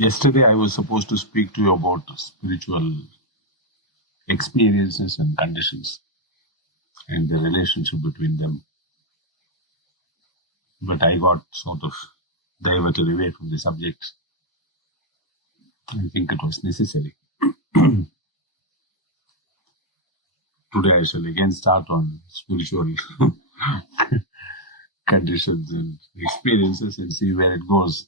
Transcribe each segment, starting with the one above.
Yesterday, I was supposed to speak to you about spiritual experiences and conditions and the relationship between them. But I got sort of diverted away from the subject. I think it was necessary. Today, I shall again start on spiritual conditions and experiences and see where it goes.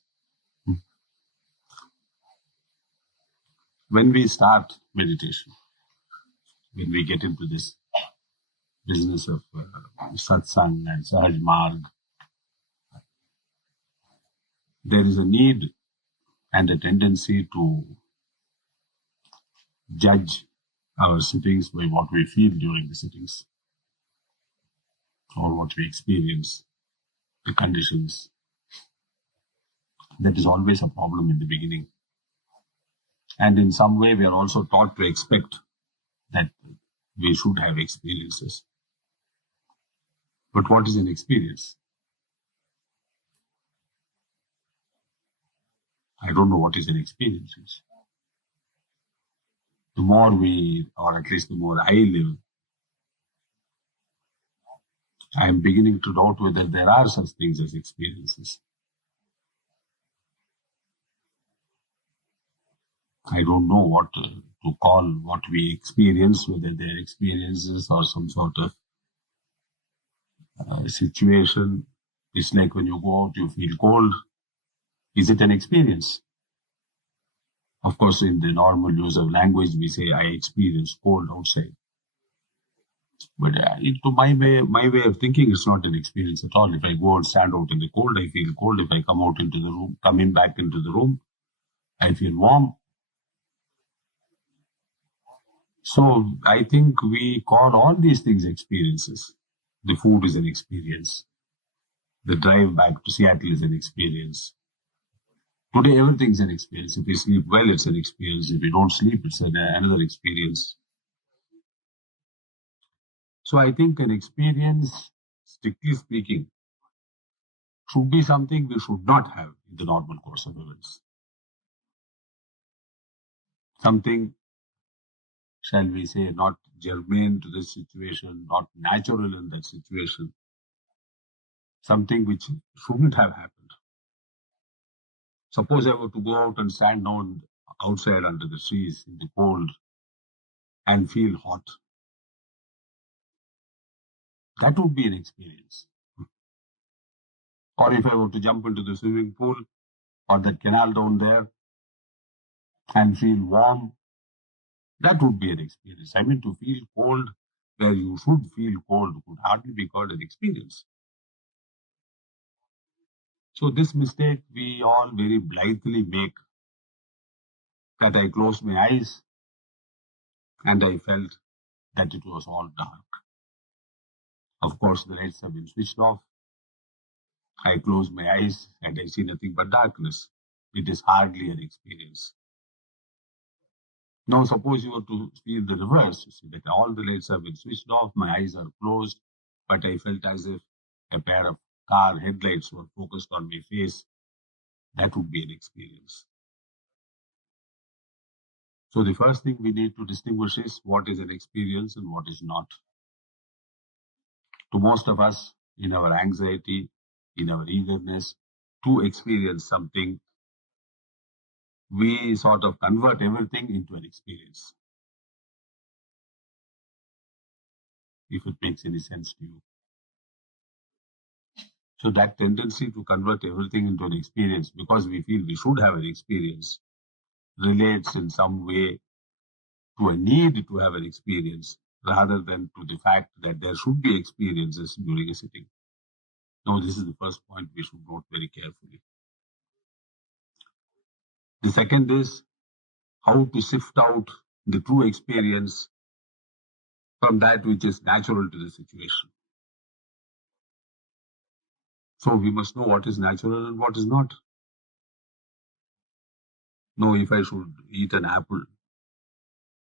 When we start meditation, when we get into this business of satsang and Sahaj Marg, there is a need and a tendency to judge our sittings by what we feel during the sittings or what we experience, the conditions. That is always a problem in the beginning. And in some way, we are also taught to expect that we should have experiences. But what is an experience? I don't know what is an experience. The more we, or at least the more I live, I am beginning to doubt whether there are such things as experiences. I don't know what to call what we experience, whether they're experiences or some sort of situation. It's like when you go out, you feel cold. Is it an experience? Of course, in the normal use of language, we say, I experience cold outside. But to my way of thinking, it's not an experience at all. If I go and stand out in the cold, I feel cold. If I come out into the room, coming back into the room, I feel warm. So I think we call all these things experiences. The food is an experience. The drive back to Seattle is an experience. Today, everything is an experience. If we sleep well, it's an experience. If we don't sleep, it's another experience. So I think an experience, strictly speaking, should be something we should not have in the normal course of events. Something, shall we say, not germane to the situation, not natural in that situation. Something which shouldn't have happened. Suppose I were to go out and stand down outside under the trees in the cold and feel hot. That would be an experience. Or if I were to jump into the swimming pool or the canal down there and feel warm, that would be an experience. I mean, to feel cold where you should feel cold could hardly be called an experience. So this mistake we all very blithely make, that I closed my eyes and I felt that it was all dark. Of course, the lights have been switched off. I close my eyes and I see nothing but darkness. It is hardly an experience. Now, suppose you were to feel the reverse, you see that all the lights have been switched off, my eyes are closed, but I felt as if a pair of car headlights were focused on my face. That would be an experience. So the first thing we need to distinguish is what is an experience and what is not. To most of us, in our anxiety, in our eagerness to experience something, we sort of convert everything into an experience. If it makes any sense to you. So that tendency to convert everything into an experience because we feel we should have an experience relates in some way to a need to have an experience rather than to the fact that there should be experiences during a sitting. Now, this is the first point we should note very carefully. The second is how to sift out the true experience from that which is natural to the situation. So we must know what is natural and what is not. Know if I should eat an apple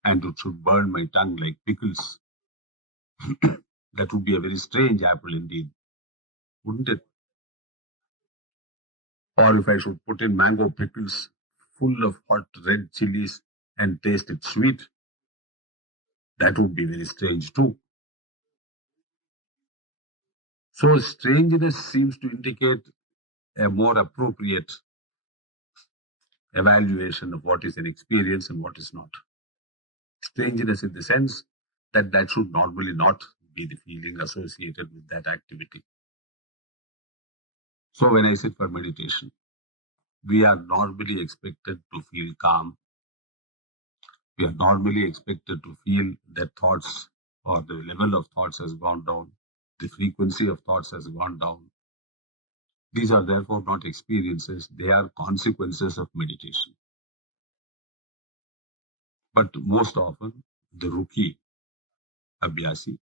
and it should burn my tongue like pickles, that would be a very strange apple indeed, wouldn't it? Or if I should put in mango pickles full of hot red chilies and taste it sweet, that would be very strange too. So strangeness seems to indicate a more appropriate evaluation of what is an experience and what is not. Strangeness in the sense that that should normally not be the feeling associated with that activity. So when I sit for meditation, we are normally expected to feel calm. We are normally expected to feel that thoughts or the level of thoughts has gone down. The frequency of thoughts has gone down. These are therefore not experiences, they are consequences of meditation. But most often, the rookie, Abhyasi,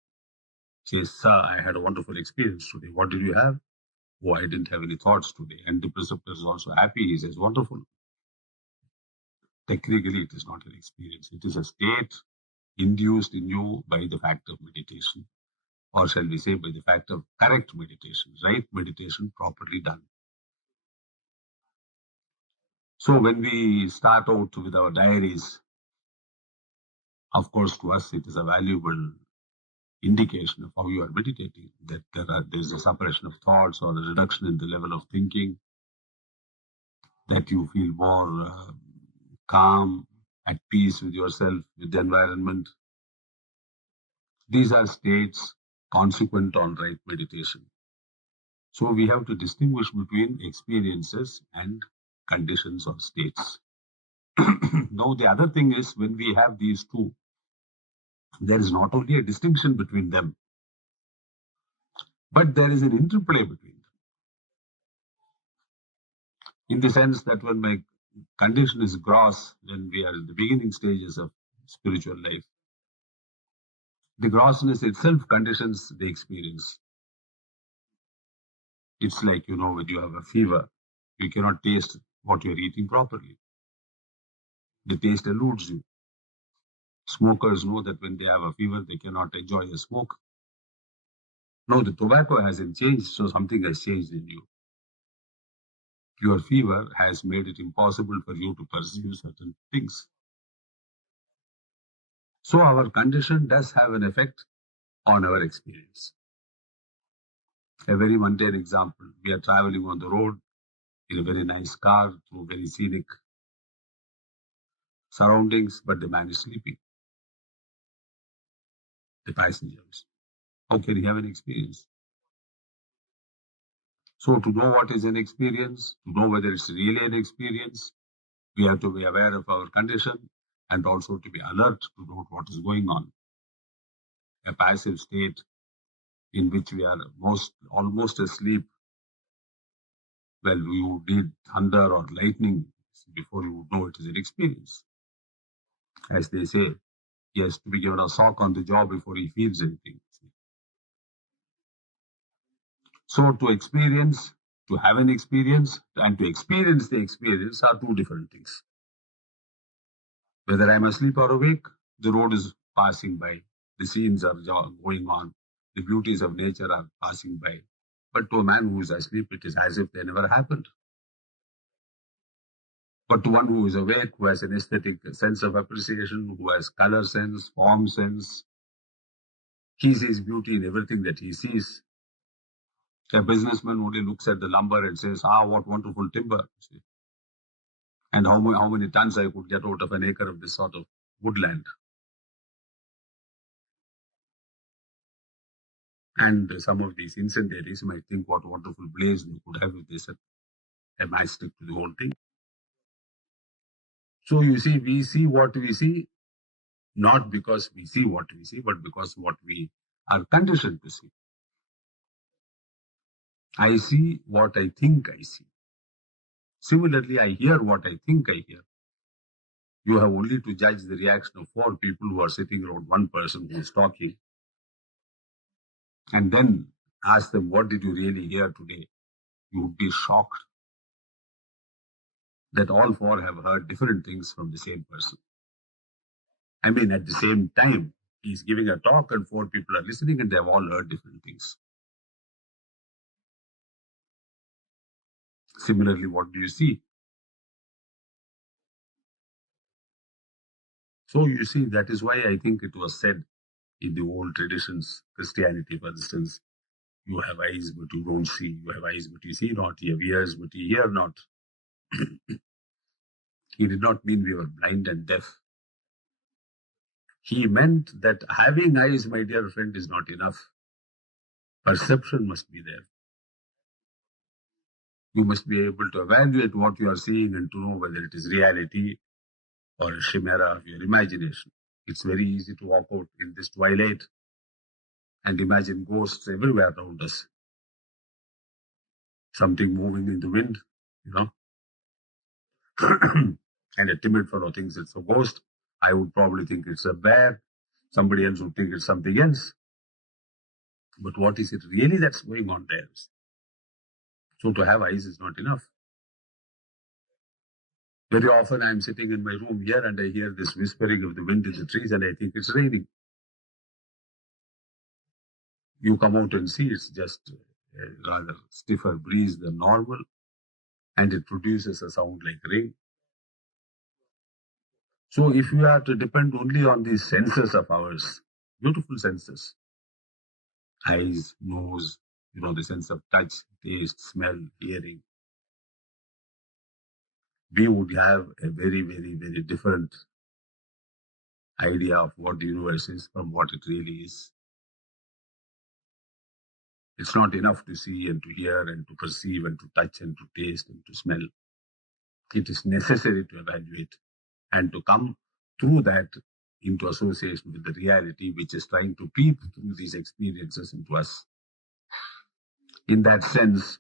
says, Sir, I had a wonderful experience today. What did you have? Oh, I didn't have any thoughts today. And the preceptor is also happy. He says, wonderful. Technically, it is not an experience. It is a state induced in you by the fact of meditation. Or shall we say by the fact of correct meditation, right meditation properly done. So when we start out with our diaries, of course, to us it is a valuable indication of how you are meditating, that there is a suppression of thoughts or a reduction in the level of thinking, that you feel more calm, at peace with yourself, with the environment. These are states consequent on right meditation. So we have to distinguish between experiences and conditions or states. Now the other thing is, when we have these two, there is not only a distinction between them, but there is an interplay between them. In the sense that when my condition is gross, when we are in the beginning stages of spiritual life, the grossness itself conditions the experience. It's like, when you have a fever, you cannot taste what you're eating properly. The taste eludes you. Smokers know that when they have a fever, they cannot enjoy a smoke. No, the tobacco hasn't changed, so something has changed in you. Your fever has made it impossible for you to pursue certain things. So our condition does have an effect on our experience. A very mundane example, we are traveling on the road in a very nice car through very scenic surroundings, but the man is sleeping. The passengers. How can he have an experience? So to know what is an experience, to know whether it's really an experience, we have to be aware of our condition and also to be alert to know what is going on. A passive state in which we are almost asleep. Well, you need thunder or lightning before you know it is an experience. As they say, he has to be given a sock on the jaw before he feels anything. So to experience, to have an experience, and to experience the experience are two different things. Whether I'm asleep or awake, the road is passing by. The scenes are going on. The beauties of nature are passing by. But to a man who is asleep, it is as if they never happened. But to one who is awake, who has an aesthetic sense of appreciation, who has color sense, form sense, he sees beauty in everything that he sees. A businessman only looks at the lumber and says, what wonderful timber. And how many tons I could get out of an acre of this sort of woodland. And some of these incendiaries might think what a wonderful blaze they could have if they set a matchstick to the whole thing. So you see, we see what we see, not because we see what we see, but because what we are conditioned to see. I see what I think I see. Similarly, I hear what I think I hear. You have only to judge the reaction of 4 people who are sitting around one person who is talking, and then ask them, what did you really hear today? You would be shocked that all 4 have heard different things from the same person. I mean, at the same time, he's giving a talk and 4 people are listening and they have all heard different things. Similarly, what do you see? So you see, that is why I think it was said in the old traditions, Christianity, for instance, you have eyes but you don't see, you have eyes but you see not, you have ears but you hear not. He did not mean we were blind and deaf. He meant that having eyes, my dear friend, is not enough. Perception must be there. You must be able to evaluate what you are seeing and to know whether it is reality or a chimera of your imagination. It's very easy to walk out in this twilight and imagine ghosts everywhere around us. Something moving in the wind, you know. And a timid fellow thinks it's a ghost. I would probably think it's a bear. Somebody else would think it's something else. But what is it really that's going on there? So to have eyes is not enough. Very often I'm sitting in my room here and I hear this whispering of the wind in the trees and I think it's raining. You come out and see it's just a rather stiffer breeze than normal and it produces a sound like rain. So if we are to depend only on these senses of ours, beautiful senses, eyes, nose, the sense of touch, taste, smell, hearing, we would have a very, very, very different idea of what the universe is from what it really is. It's not enough to see and to hear and to perceive and to touch and to taste and to smell. It is necessary to evaluate and to come through that into association with the reality which is trying to peep through these experiences into us. In that sense,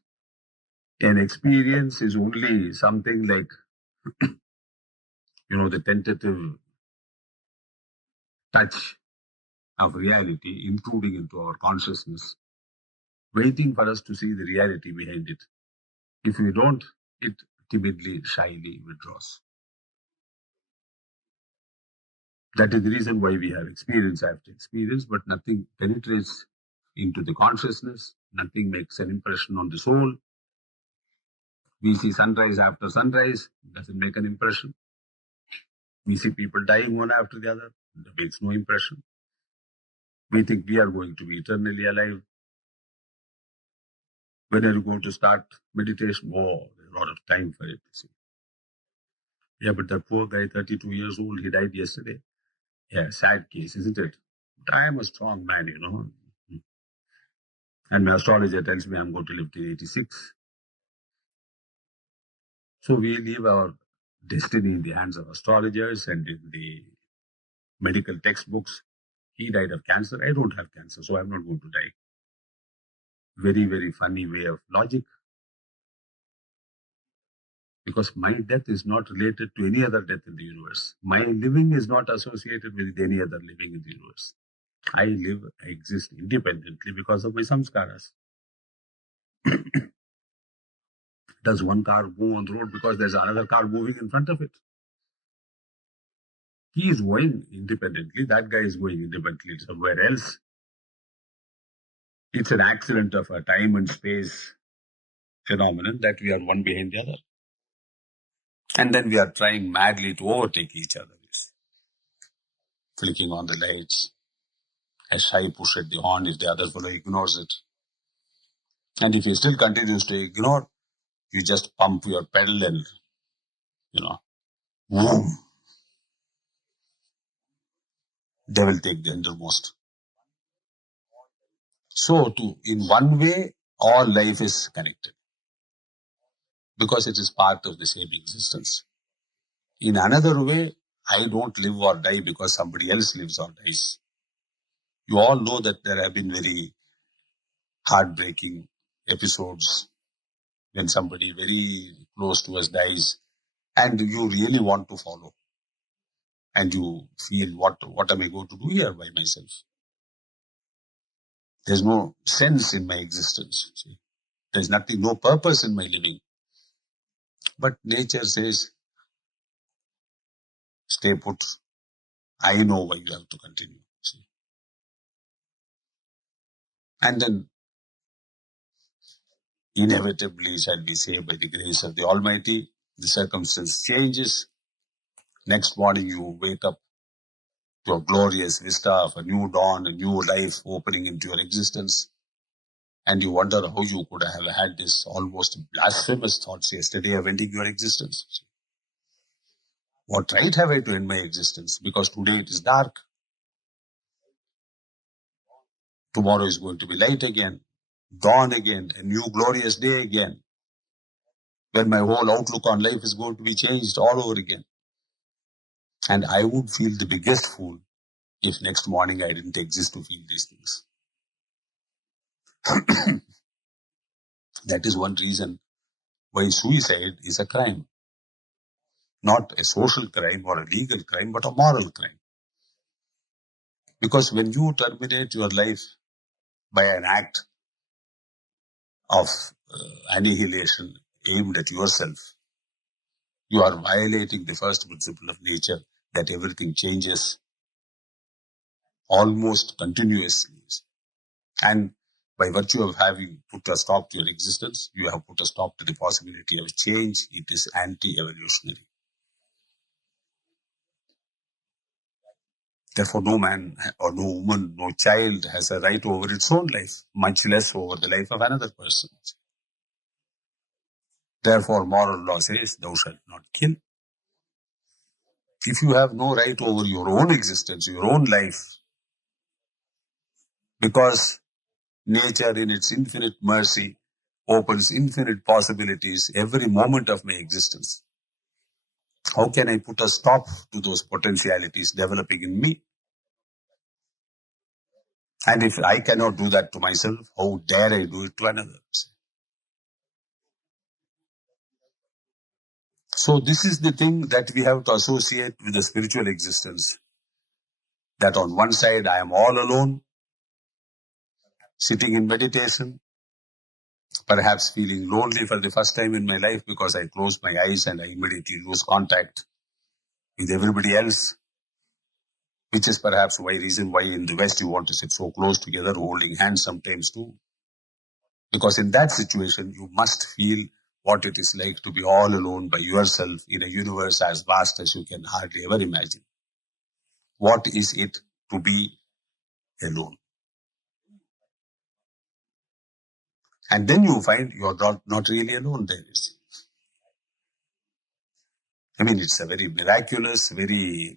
an experience is only something like, the tentative touch of reality intruding into our consciousness, waiting for us to see the reality behind it. If we don't, it timidly, shyly withdraws. That is the reason why we have experience after experience, but nothing penetrates into the consciousness, nothing makes an impression on the soul. We see sunrise after sunrise, doesn't make an impression. We see people dying one after the other, that makes no impression. We think we are going to be eternally alive. When are you going to start meditation? Oh, there's a lot of time for it. See. Yeah, but that poor guy, 32 years old, he died yesterday. Yeah, sad case, isn't it? But I am a strong man, And my astrologer tells me I'm going to live till 86. So we leave our destiny in the hands of astrologers and in the medical textbooks. He died of cancer. I don't have cancer, so I'm not going to die. Very, very funny way of logic. Because my death is not related to any other death in the universe. My living is not associated with any other living in the universe. I live, I exist independently because of my samskaras. Does one car move on the road because there's another car moving in front of it? He is going independently. That guy is going independently somewhere else. It's an accident of a time and space phenomenon that we are one behind the other. And then we are trying madly to overtake each other. Flicking on the lights. As I push at the horn if the other fellow ignores it. And if he still continues to ignore, you just pump your pedal and, boom. They will take the endermost. So, in one way, all life is connected because it is part of the same existence. In another way, I don't live or die because somebody else lives or dies. You all know that there have been very heartbreaking episodes when somebody very close to us dies and you really want to follow. And you feel, what am I going to do here by myself? There's no sense in my existence. See? There's nothing, no purpose in my living. But nature says, stay put. I know why you have to continue. See? And then, inevitably, shall we say, by the grace of the Almighty, the circumstance changes. Next morning, you wake up to a glorious vista of a new dawn, a new life opening into your existence. And you wonder how you could have had this almost blasphemous thoughts yesterday of ending your existence. What right have I to end my existence? Because today it is dark. Tomorrow is going to be light again, dawn again, a new glorious day again, when my whole outlook on life is going to be changed all over again. And I would feel the biggest fool if next morning I didn't exist to feel these things. That is one reason why suicide is a crime. Not a social crime or a legal crime, but a moral crime. Because when you terminate your life by an act of annihilation aimed at yourself, you are violating the first principle of nature, that everything changes almost continuously. And by virtue of having put a stop to your existence, you have put a stop to the possibility of change. It is anti-evolutionary. Therefore, no man or no woman, no child has a right over its own life, much less over the life of another person. Therefore, moral law says, thou shalt not kill. If you have no right over your own existence, your own life, because nature in its infinite mercy opens infinite possibilities every moment of my existence, how can I put a stop to those potentialities developing in me? And if I cannot do that to myself, how dare I do it to another? So this is the thing that we have to associate with the spiritual existence. That on one side, I am all alone, sitting in meditation, perhaps feeling lonely for the first time in my life because I close my eyes and I immediately lose contact with everybody else, which is perhaps why reason why in the West you want to sit so close together, holding hands sometimes too. Because in that situation, you must feel what it is like to be all alone by yourself in a universe as vast as you can hardly ever imagine. What is it to be alone? And then you find you're not really alone there. I mean, it's a very miraculous, to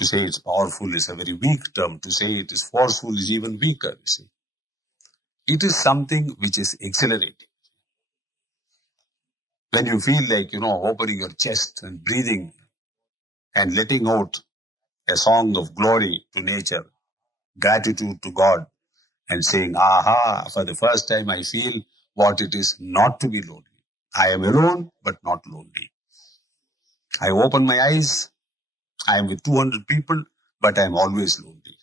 say it's powerful is a very weak term. To say it is forceful is even weaker, you see. It is something which is exhilarating. When you feel like, opening your chest and breathing and letting out a song of glory to nature, gratitude to God, and saying, aha, for the first time I feel what it is not to be lonely. I am alone, but not lonely. I open my eyes, I am with 200 people, but I am always lonely.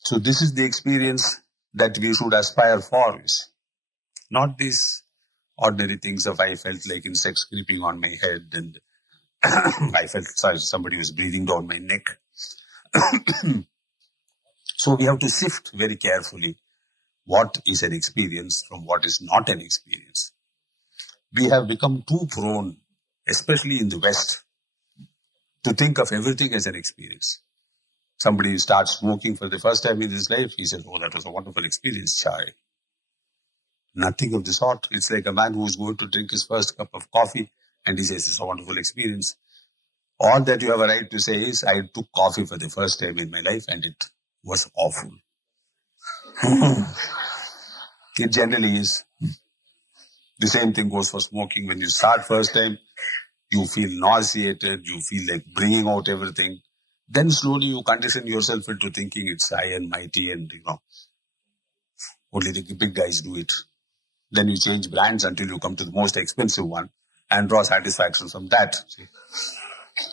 So this is the experience that we should aspire for. Not these ordinary things of I felt like insects creeping on my head and I felt somebody was breathing down my neck. So we have to sift very carefully what is an experience from what is not an experience. We have become too prone, especially in the West, to think of everything as an experience. Somebody starts smoking for the first time in his life, he says, oh, that was a wonderful experience, chai. Nothing of the sort. It's like a man who is going to drink his first cup of coffee and he says, it's a wonderful experience. All that you have a right to say is, I took coffee for the first time in my life and it was awful. It generally is. The same thing goes for smoking. When you start first time, you feel nauseated, you feel like bringing out everything. Then slowly you condition yourself into thinking it's high and mighty and, only the big guys do it. Then you change brands until you come to the most expensive one and draw satisfaction from that.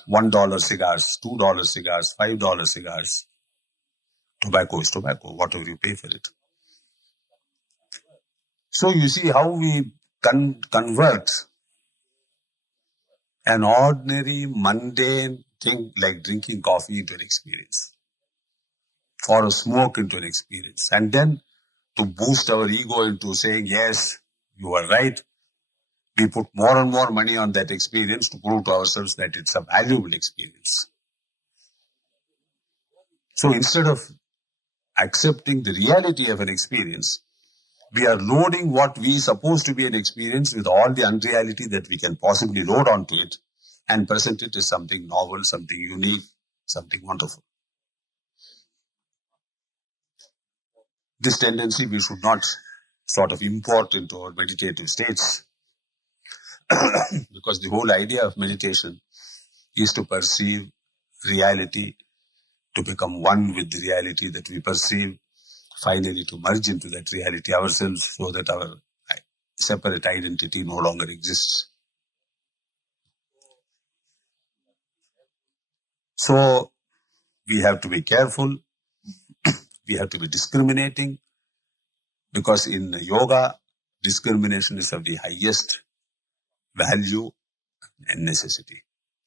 $1 cigars, $2 cigars, $5 cigars. Tobacco is tobacco, whatever you pay for it. So you see how we convert an ordinary, mundane thing like drinking coffee into an experience, or a smoke into an experience. And then to boost our ego into saying, yes, you are right, We put more and more money on that experience to prove to ourselves that it's a valuable experience. So instead of accepting the reality of an experience, we are loading what we supposed to be an experience with all the unreality that we can possibly load onto it and present it as something novel, something unique, something wonderful. This tendency we should not sort of import into our meditative states because the whole idea of meditation is to perceive reality, to become one with the reality that we perceive, finally to merge into that reality ourselves so that our separate identity no longer exists. So we have to be careful, we have to be discriminating, because in yoga, discrimination is of the highest value and necessity.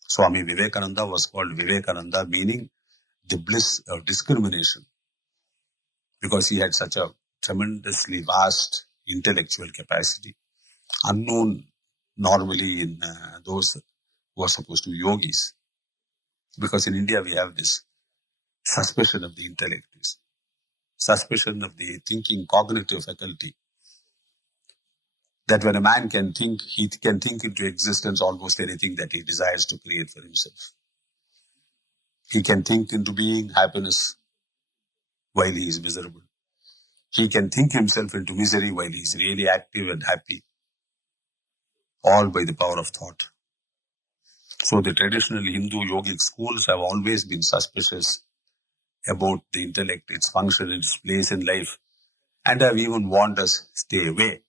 Swami Vivekananda was called Vivekananda, meaning the bliss of discrimination, because he had such a tremendously vast intellectual capacity, unknown normally in those who are supposed to be yogis. Because in India we have this suspicion of the intellect, this suspicion of the thinking cognitive faculty, that when a man can think, he can think into existence almost anything that he desires to create for himself. He can think into being happiness while he is miserable. He can think himself into misery while he is really active and happy, all by the power of thought. So the traditional Hindu yogic schools have always been suspicious about the intellect, its function, its place in life, and have even warned us stay away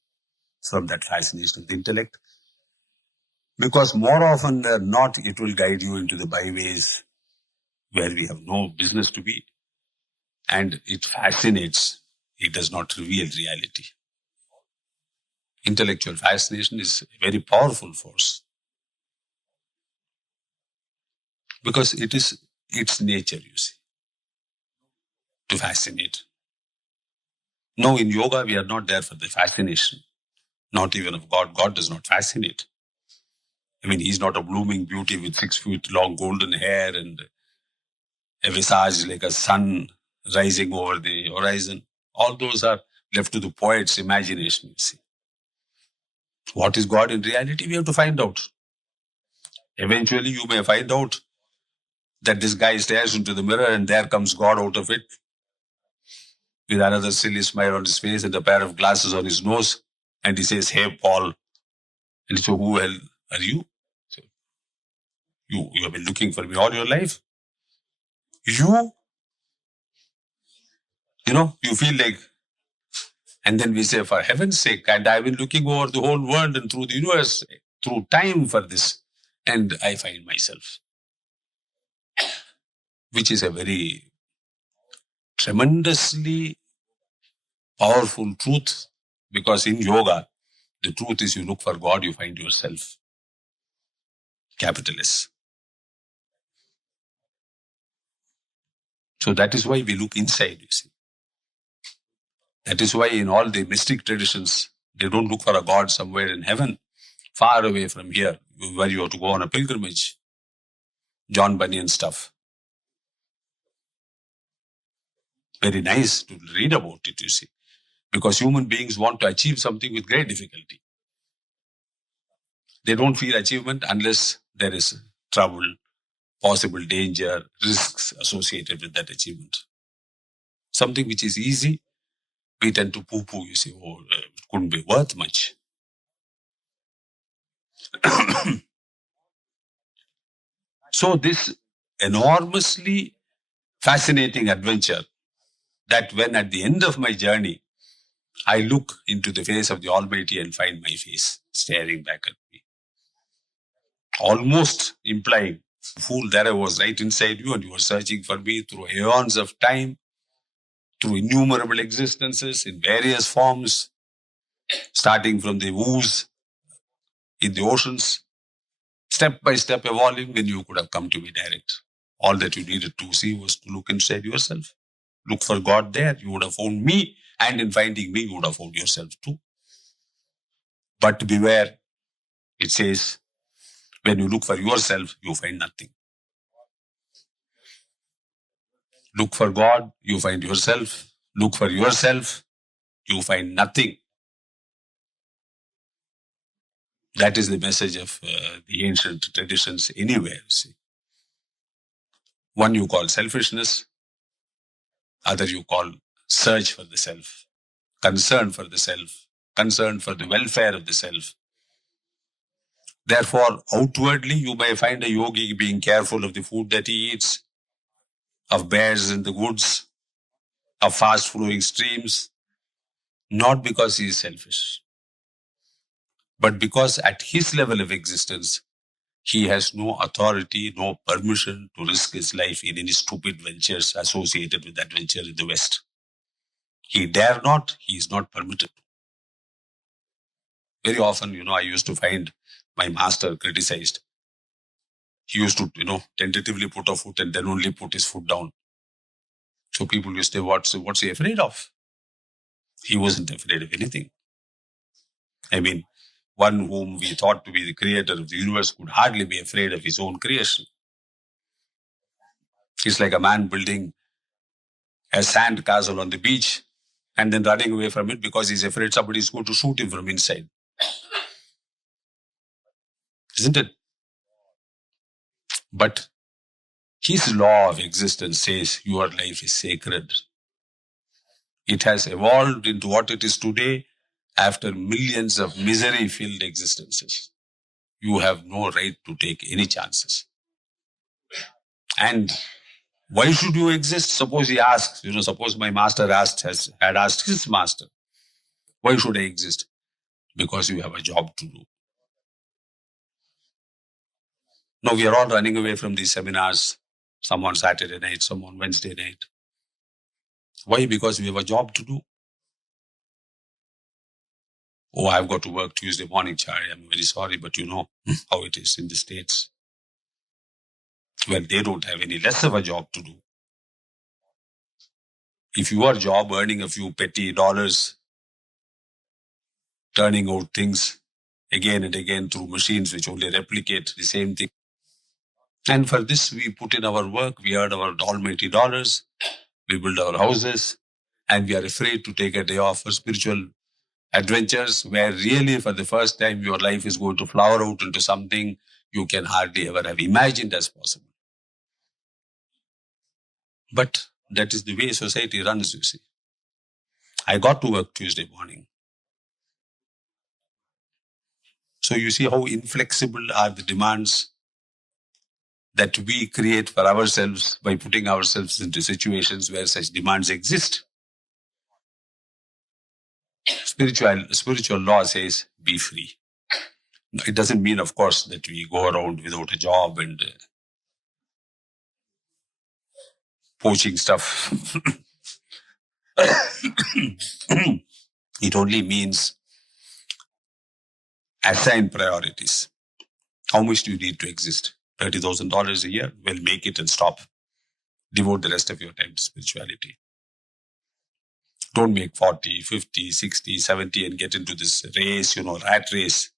from that fascination of the intellect, because more often than not, it will guide you into the byways where we have no business to be, and it fascinates, it does not reveal reality. Intellectual fascination is a very powerful force, because it is its nature, you see, to fascinate. No, in yoga, we are not there for the fascination, not even of God. God does not fascinate. I mean, he's not a blooming beauty with 6 feet long golden hair and a visage like a sun rising over the horizon. All those are left to the poet's imagination, you see. What is God in reality? We have to find out. Eventually, you may find out that this guy stares into the mirror and there comes God out of it with another silly smile on his face and a pair of glasses on his nose. And he says, "Hey, Paul." And so, who hell are you? So, you have been looking for me all your life. You feel like, and then we say, for heaven's sake, and I've been looking over the whole world and through the universe, through time for this, and I find myself, which is a very tremendously powerful truth, because in yoga, the truth is you look for God, you find yourself. Capital S. So that is why we look inside, you see. That is why in all the mystic traditions, they don't look for a God somewhere in heaven, far away from here, where you have to go on a pilgrimage. John Bunyan stuff. Very nice to read about it, you see. Because human beings want to achieve something with great difficulty. They don't feel achievement unless there is trouble, possible danger, risks associated with that achievement. Something which is easy, we tend to poo-poo, you see, it couldn't be worth much. So this enormously fascinating adventure, that when at the end of my journey, I look into the face of the Almighty and find my face staring back at me, almost implying, fool, there I was right inside you and you were searching for me through eons of time, through innumerable existences in various forms, starting from the ooze in the oceans, step by step evolving, when you could have come to me direct. All that you needed to see was to look inside yourself. Look for God there. You would have found me, and in finding me, you would have found yourself too. But beware, It says, when you look for yourself, you find nothing. Look for God, you find yourself. Look for yourself, you find nothing. That is the message of the ancient traditions anywhere. See. One you call selfishness, other you call search for the self, concern for the self, concern for the welfare of the self. Therefore, outwardly, you may find a yogi being careful of the food that he eats, of bears in the woods, of fast-flowing streams, not because he is selfish, but because at his level of existence, he has no authority, no permission to risk his life in any stupid ventures associated with that venture in the West. He dare not, he is not permitted. Very often, I used to find my master criticized. He used to, tentatively put a foot and then only put his foot down. So people used to say, what's he afraid of? He wasn't afraid of anything. I mean, one whom we thought to be the creator of the universe could hardly be afraid of his own creation. It's like a man building a sand castle on the beach and then running away from it because he's afraid somebody is going to shoot him from inside. Isn't it? But his law of existence says your life is sacred. It has evolved into what it is today after millions of misery-filled existences. You have no right to take any chances. And why should you exist? Suppose he asks, suppose my master had asked his master, why should I exist? Because you have a job to do. Now we are all running away from these seminars, some on Saturday night, some on Wednesday night. Why? Because we have a job to do. Oh, I've got to work Tuesday morning, Chariji. I'm very sorry, but you know how it is in the States. Well, they don't have any less of a job to do. If your job earning a few petty dollars, turning out things again and again through machines which only replicate the same thing. And for this, we put in our work, we earn our almighty dollars, we build our houses, and we are afraid to take a day off for spiritual adventures where really for the first time your life is going to flower out into something you can hardly ever have imagined as possible. But that is the way society runs, you see. I got to work Tuesday morning. So you see how inflexible are the demands that we create for ourselves by putting ourselves into situations where such demands exist. Spiritual law says, be free. It doesn't mean, of course, that we go around without a job and poaching stuff. It only means assign priorities. How much do you need to exist? $30,000 a year? Well, make it and stop. Devote the rest of your time to spirituality. Don't make 40, 50, 60, 70 and get into this race, rat race.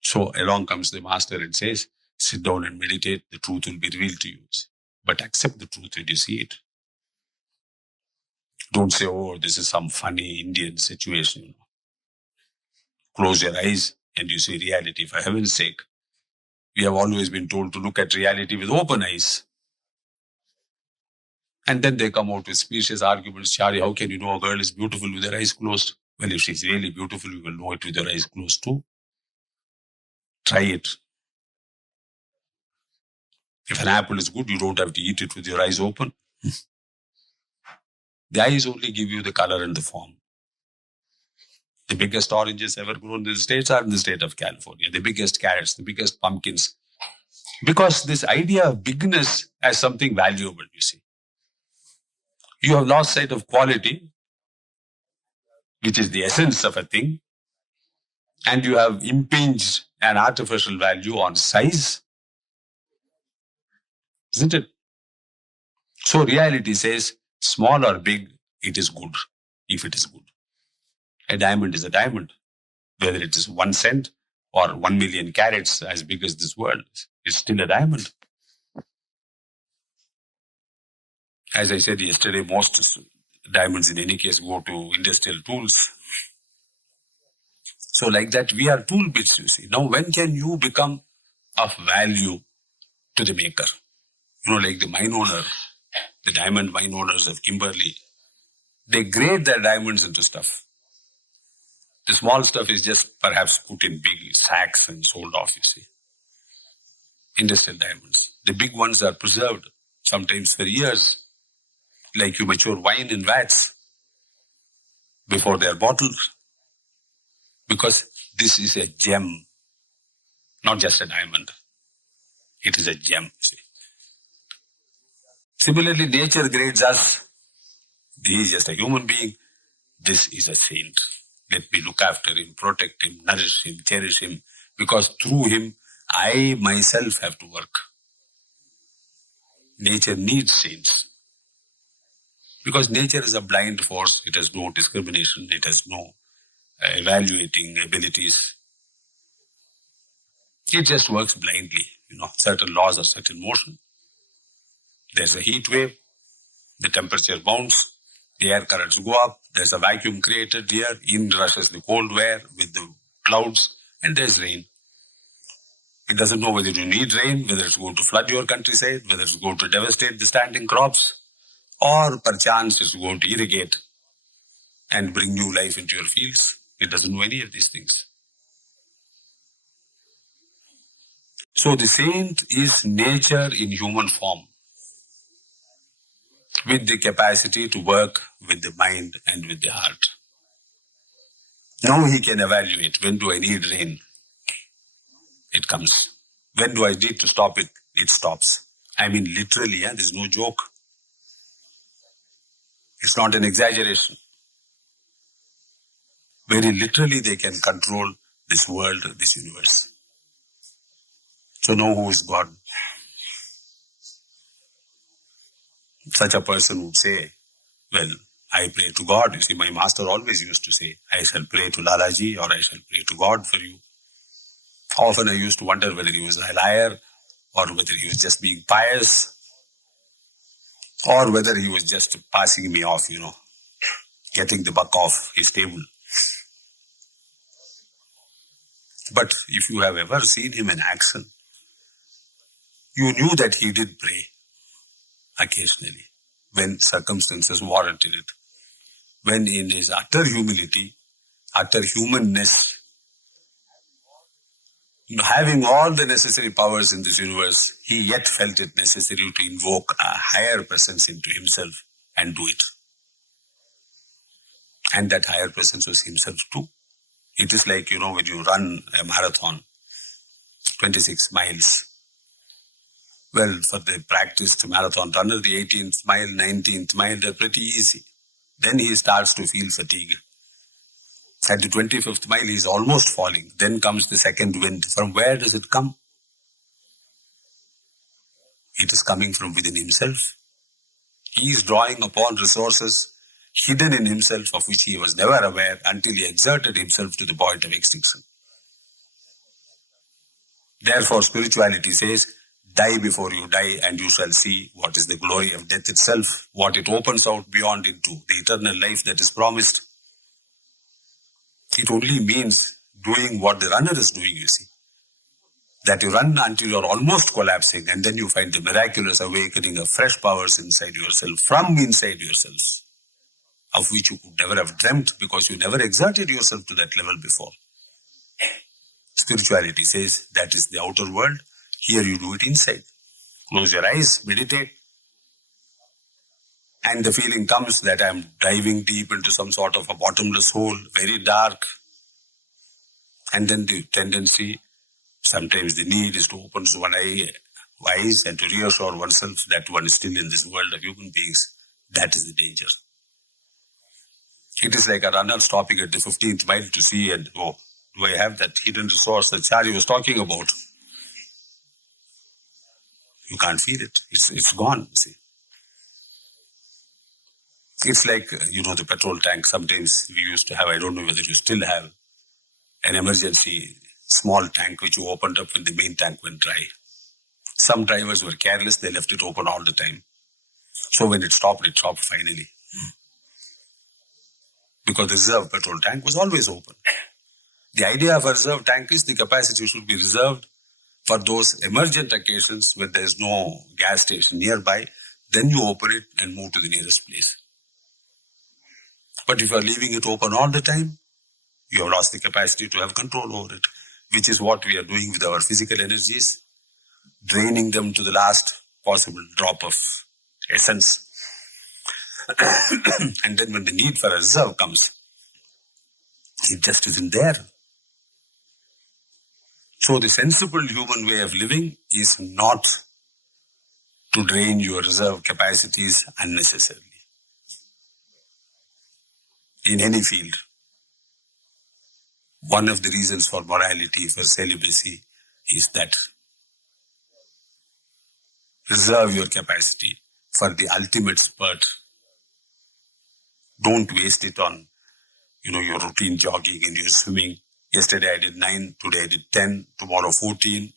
So along comes the master and says, sit down and meditate. The truth will be revealed to you. But accept the truth when you see it. Don't say, oh, this is some funny Indian situation. Close your eyes and you see reality, for heaven's sake. We have always been told to look at reality with open eyes. And then they come out with specious arguments. Chariji, how can you know a girl is beautiful with her eyes closed? Well, if she's really beautiful, you will know it with your eyes closed too. Try it. If an apple is good, you don't have to eat it with your eyes open. The eyes only give you the color and the form. The biggest oranges ever grown in the States are in the state of California. The biggest carrots, the biggest pumpkins. Because this idea of bigness as something valuable, you see. You have lost sight of quality, which is the essence of a thing, and you have impinged an artificial value on size. Isn't it? So reality says, small or big, it is good, if it is good. A diamond is a diamond. Whether it is 1 cent or 1 million carats as big as this world, it's still a diamond. As I said yesterday, most diamonds in any case go to industrial tools. So like that, we are tool bits, you see. Now, when can you become of value to the maker? Like the mine owner, the diamond mine owners of Kimberley, they grade their diamonds into stuff. The small stuff is just perhaps put in big sacks and sold off, you see. Industrial diamonds. The big ones are preserved, sometimes for years, like you mature wine in vats before they are bottled. Because this is a gem, not just a diamond. It is a gem, see. Similarly, nature grades us. He is just a human being. This is a saint. Let me look after him, protect him, nourish him, cherish him. Because through him, I myself have to work. Nature needs saints. Because nature is a blind force. It has no discrimination. It has no evaluating abilities. It just works blindly. Certain laws are set in motion. There's a heat wave. The temperature bounds. The air currents go up. There's a vacuum created here. In rushes the cold air with the clouds. And there's rain. It doesn't know whether you need rain, whether it's going to flood your countryside, whether it's going to devastate the standing crops, or perchance it's going to irrigate and bring new life into your fields. It doesn't know any of these things. So the saint is nature in human form, with the capacity to work with the mind and with the heart. Now he can evaluate, when do I need rain? It comes. When do I need to stop it? It stops. I mean literally, there's no joke. It's not an exaggeration. Very literally they can control this world, this universe. So know who is God. Such a person would say, well, I pray to God. You see, my master always used to say, I shall pray to Lalaji or I shall pray to God for you. Often I used to wonder whether he was a liar or whether he was just being pious or whether he was just passing me off, getting the buck off his table. But if you have ever seen him in action, you knew that he did pray occasionally when circumstances warranted it. When in his utter humility, utter humanness, having all the necessary powers in this universe, he yet felt it necessary to invoke a higher presence into himself and do it. And that higher presence was himself too. It is like, when you run a marathon, 26 miles. Well, for the practiced marathon runner, the 18th mile, 19th mile, they're pretty easy. Then he starts to feel fatigue. At the 25th mile, he's almost falling. Then comes the second wind. From where does it come? It is coming from within himself. He is drawing upon resources hidden in himself of which he was never aware until he exerted himself to the point of extinction. Therefore, spirituality says, die before you die and you shall see what is the glory of death itself, what it opens out beyond into the eternal life that is promised. It only means doing what the runner is doing, you see. That you run until you're almost collapsing and then you find the miraculous awakening of fresh powers inside yourself, from inside yourselves, of which you could never have dreamt because you never exerted yourself to that level before. Spirituality says that is the outer world. Here you do it inside. Close your eyes, meditate. And the feeling comes that I'm diving deep into some sort of a bottomless hole, very dark. And then the tendency, sometimes the need is to open one eyes and to reassure oneself that one is still in this world of human beings. That is the danger. It is like a runner stopping at the 15th mile to see and, do I have that hidden resource that Chariji was talking about? You can't feel it. It's gone, see. It's like, the petrol tank. Sometimes we used to have, I don't know whether you still have, an emergency small tank which you opened up when the main tank went dry. Some drivers were careless, they left it open all the time. So when it stopped finally. Because the reserve petrol tank was always open. The idea of a reserve tank is the capacity should be reserved for those emergent occasions when there is no gas station nearby. Then you open it and move to the nearest place. But if you are leaving it open all the time, you have lost the capacity to have control over it, which is what we are doing with our physical energies, draining them to the last possible drop of essence. And then when the need for a reserve comes, it just isn't there. So the sensible human way of living is not to drain your reserve capacities unnecessarily. In any field. One of the reasons for morality, for celibacy, is that reserve your capacity for the ultimate spurt. Don't waste it on, your routine jogging and your swimming. Yesterday I did 9, today I did 10, tomorrow 14.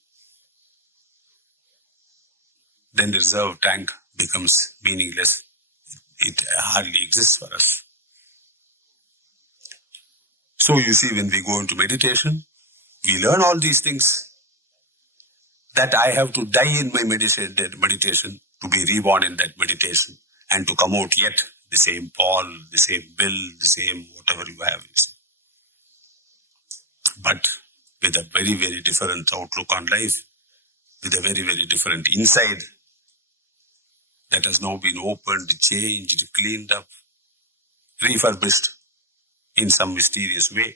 Then the reserve tank becomes meaningless. It hardly exists for us. So you see, when we go into meditation, we learn all these things. That I have to die in my meditation to be reborn in that meditation and to come out yet the same Paul, the same Bill, the same whatever you have. You see. But with a very, very different outlook on life, with a very, very different inside that has now been opened, changed, cleaned up, refurbished in some mysterious way.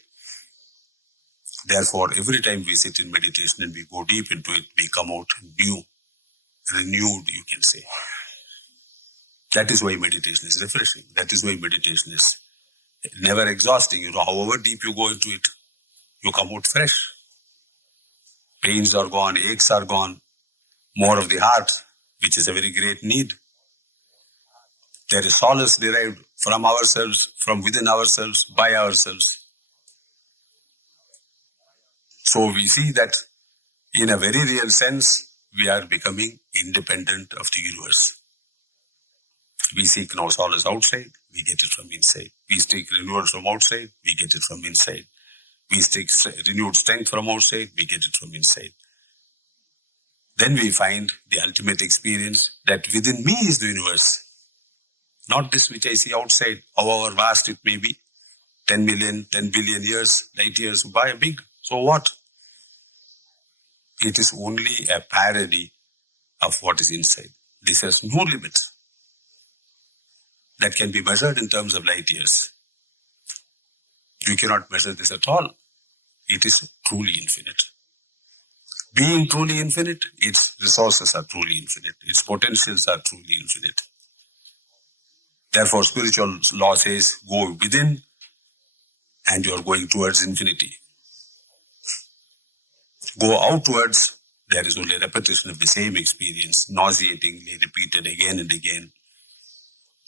Therefore, every time we sit in meditation and we go deep into it, we come out new, renewed, you can say. That is why meditation is refreshing. That is why meditation is never exhausting. However deep you go into it, you come out fresh. Pains are gone, aches are gone, more of the heart, which is a very great need. There is solace derived from ourselves, from within ourselves, by ourselves. So we see that in a very real sense, we are becoming independent of the universe. We seek no solace outside, we get it from inside. We seek renewal from outside, we get it from inside. We seek renewed strength from outside, we get it from inside. Then we find the ultimate experience that within me is the universe. Not this which I see outside, however vast it may be. 10 million, 10 billion years, light years, by big. So what? It is only a parody of what is inside. This has no limit that can be measured in terms of light years. You cannot measure this at all. It is truly infinite. Being truly infinite, its resources are truly infinite. Its potentials are truly infinite. Therefore, spiritual law says, go within and you are going towards infinity. Go outwards, there is only a repetition of the same experience, nauseatingly repeated again and again.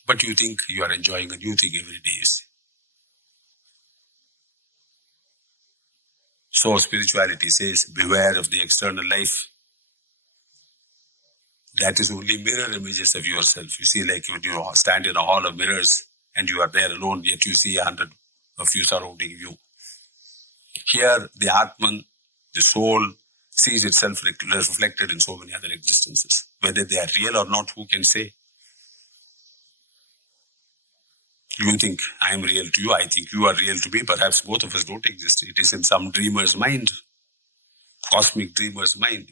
But you think you are enjoying a new thing every day. So spirituality says, beware of the external life. That is only mirror images of yourself. You see, like when you stand in a hall of mirrors and you are there alone, yet you see 100 of you surrounding you. Here, the Atman, the soul, sees itself reflected in so many other existences. Whether they are real or not, who can say? You think I am real to you, I think you are real to me. Perhaps both of us don't exist. It is in some dreamer's mind, cosmic dreamer's mind.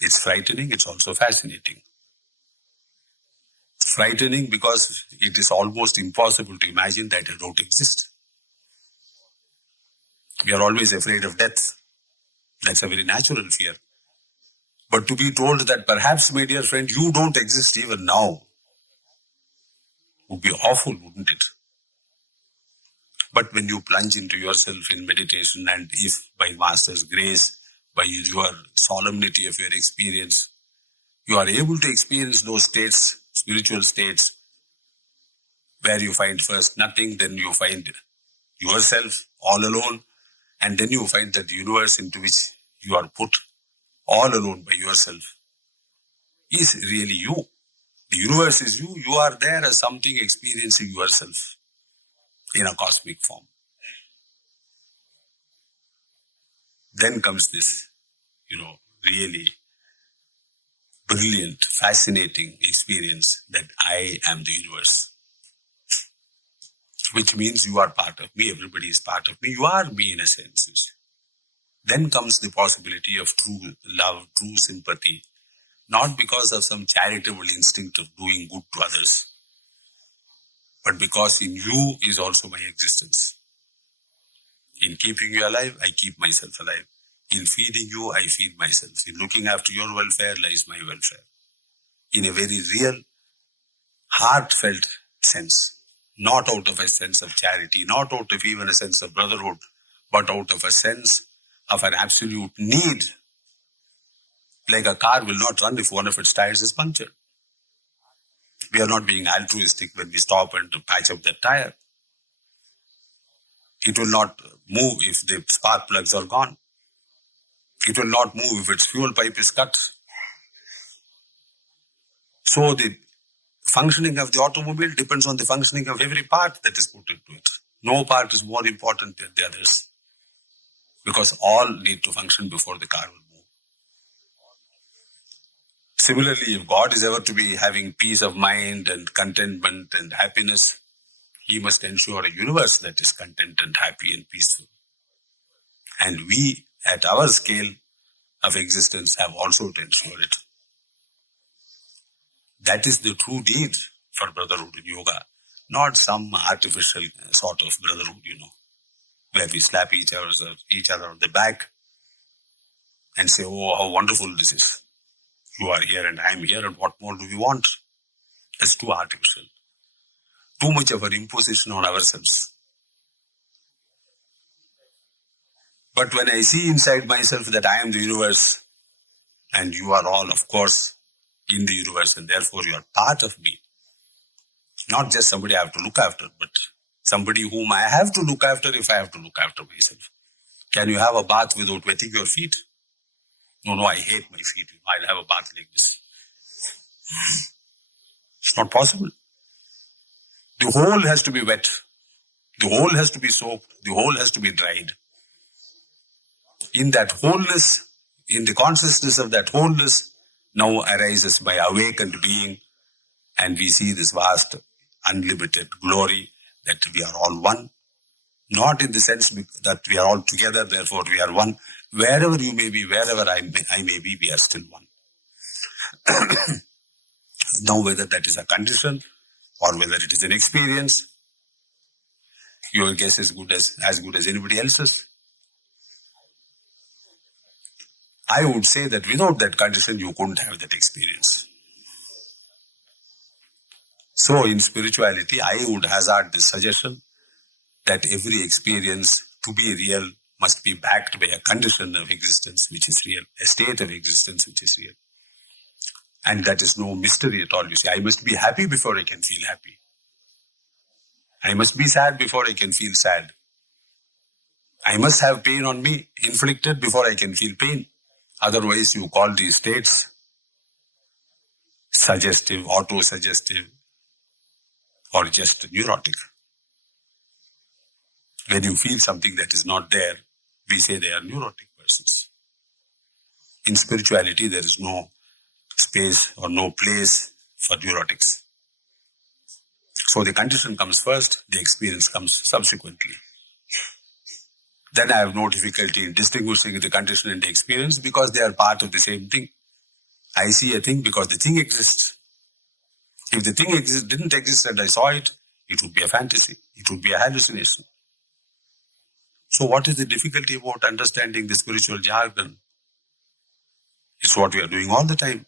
It's frightening, it's also fascinating. Frightening because it is almost impossible to imagine that I don't exist. We are always afraid of death. That's a very natural fear. But to be told that perhaps, my dear friend, you don't exist even now would be awful, wouldn't it? But when you plunge into yourself in meditation, and if by Master's grace, by your solemnity of your experience, you are able to experience those states, spiritual states, where you find first nothing, then you find yourself all alone, and then you find that the universe into which you are put all alone by yourself is really you. The universe is you. You are there as something experiencing yourself in a cosmic form. Then comes this, really brilliant, fascinating experience that I am the universe. Which means you are part of me, everybody is part of me, you are me in a sense. Then comes the possibility of true love, true sympathy, not because of some charitable instinct of doing good to others, but because in you is also my existence. In keeping you alive, I keep myself alive. In feeding you, I feed myself. In looking after your welfare lies my welfare. In a very real, heartfelt sense. Not out of a sense of charity, not out of even a sense of brotherhood, but out of a sense of an absolute need. Like a car will not run if one of its tires is punctured. We are not being altruistic when we stop and patch up that tire. It will not move if the spark plugs are gone. It will not move if its fuel pipe is cut. So the functioning of the automobile depends on the functioning of every part that is put into it. No part is more important than the others, because all need to function before the car will move. Similarly, if God is ever to be having peace of mind and contentment and happiness, He must ensure a universe that is content and happy and peaceful. And we, at our scale of existence, have also to ensure it. That is the true need for brotherhood in yoga, not some artificial sort of brotherhood, where we slap each other on the back and say, oh, how wonderful this is. You are here and I am here, and what more do we want? That's too artificial. Too much of an imposition on ourselves. But when I see inside myself that I am the universe, and you are all, of course, in the universe, and therefore you are part of me. Not just somebody I have to look after, but somebody whom I have to look after if I have to look after myself. Can you have a bath without wetting your feet? No, I hate my feet. I'll have a bath like this. It's not possible. The whole has to be wet. The whole has to be soaked. The whole has to be dried. In that wholeness, in the consciousness of that wholeness, now arises my awakened being, and we see this vast, unlimited glory that we are all one. Not in the sense that we are all together, therefore we are one. Wherever you may be, wherever I may be, we are still one. Now, whether that is a condition or whether it is an experience, your guess is as good as anybody else's. I would say that without that condition, you couldn't have that experience. So in spirituality, I would hazard this suggestion that every experience to be real must be backed by a condition of existence which is real, a state of existence which is real. And that is no mystery at all. You see, I must be happy before I can feel happy. I must be sad before I can feel sad. I must have pain on me inflicted before I can feel pain. Otherwise, you call these states suggestive, auto-suggestive, or just neurotic. When you feel something that is not there, we say they are neurotic persons. In spirituality, there is no space or no place for neurotics. So the condition comes first, the experience comes subsequently. Then I have no difficulty in distinguishing the condition and the experience because they are part of the same thing. I see a thing because the thing exists. If the thing didn't exist and I saw it, it would be a fantasy. It would be a hallucination. So what is the difficulty about understanding the spiritual jargon? It's what we are doing all the time.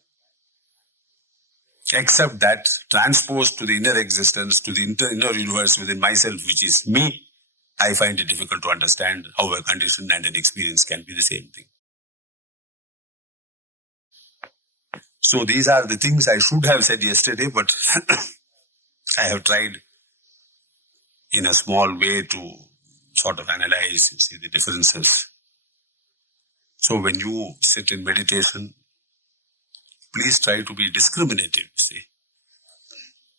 Except that transposed to the inner existence, to the inner universe within myself, which is me, I find it difficult to understand how a condition and an experience can be the same thing. So these are the things I should have said yesterday, but I have tried in a small way to sort of analyze, you see the differences. So when you sit in meditation, please try to be discriminative, see.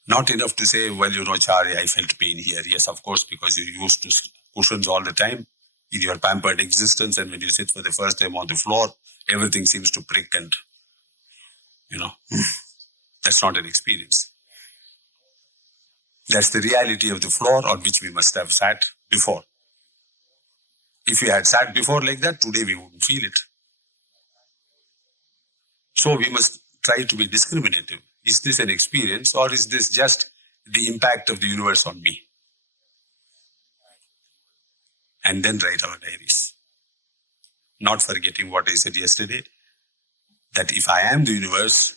Not enough to say, well, Chari, I felt pain here. Yes, of course, because you're used to cushions all the time in your pampered existence, and when you sit for the first time on the floor, everything seems to prick and, that's not an experience. That's the reality of the floor on which we must have sat before. If we had sat before like that, today we wouldn't feel it. So we must try to be discriminative. Is this an experience, or is this just the impact of the universe on me? And then write our diaries. Not forgetting what I said yesterday, that if I am the universe,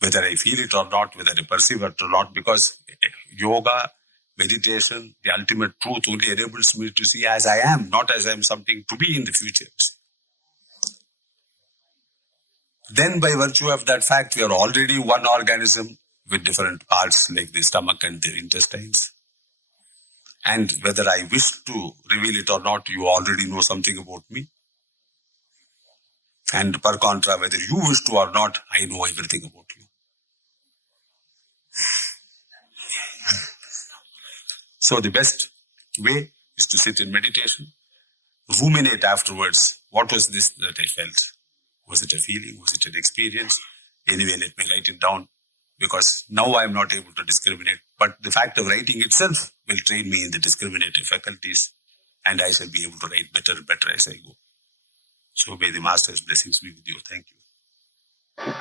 whether I feel it or not, whether I perceive it or not, because yoga, meditation, the ultimate truth only enables me to see as I am, not as I am something to be in the future. Then by virtue of that fact, we are already one organism with different parts like the stomach and the intestines. And whether I wish to reveal it or not, you already know something about me. And per contra, whether you wish to or not, I know everything about you. So the best way is to sit in meditation, ruminate afterwards. What was this that I felt? Was it a feeling? Was it an experience? Anyway, let me write it down, because now I am not able to discriminate. But the fact of writing itself will train me in the discriminative faculties, and I shall be able to write better as I go. So may the Master's blessings be with you. Thank you.